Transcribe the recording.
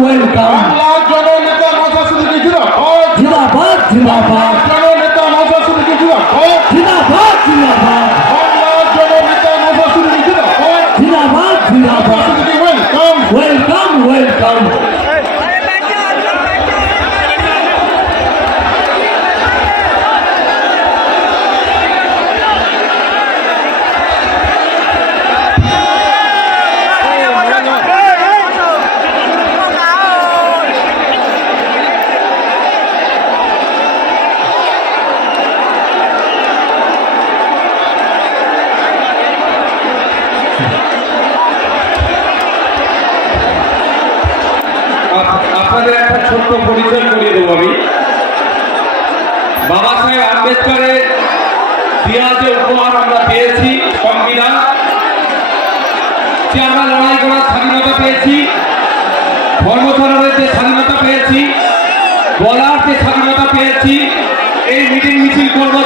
ওয়েলকাম। বাংলা জননেতা নওশাদ সিদ্দিকী জিন্দাবাদ। জিন্দাবাদ জিন্দাবাদ জননেতা নওশাদ সিদ্দিকী জিন্দাবাদ। জিন্দাবাদ জিন্দাবাদ বাংলা জননেতা নওশাদ সিদ্দিকী জিন্দাবাদ। জিন্দাবাদ জিন্দাবাদ সিদ্দিকী ওয়েলকাম। Welcome welcome. আপনাদের একটা ছোট্ট পরিচয় করিয়ে দেবো আমি। বাবা সাহেব আম্বেদকরের দেওয়া যে উপহার আমরা পেয়েছি সংবিধান, যে আমরা লড়াই করার স্বাধীনতা পেয়েছি, ধর্মচরণের যে স্বাধীনতা পেয়েছি, বলার যে স্বাধীনতা পেয়েছি, এই মিটিং মিছিল করবো